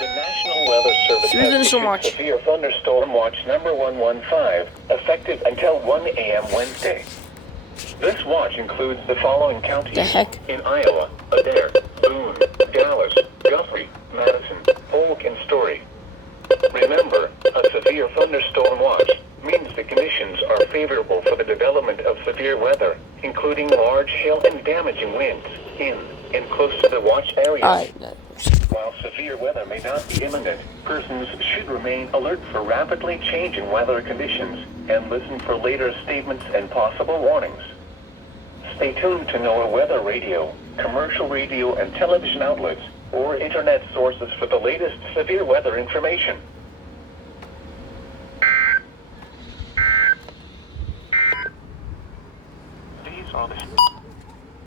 The National Weather Service Through the has issued watch. severe thunderstorm watch number 115, effective until 1 a.m. Wednesday. This watch includes the following counties The heck? in Iowa: Adair, Boone, Dallas, Guthrie, Madison, Polk, and Story. Remember, a severe thunderstorm watch means the conditions are favorable for the development of severe weather, including large hail and damaging winds in and close to the watch area. Alright, no. While severe weather may not be imminent, persons should remain alert for rapidly changing weather conditions and listen for later statements and possible warnings. Stay tuned to NOAA Weather Radio, commercial radio and television outlets, or internet sources for the latest severe weather information.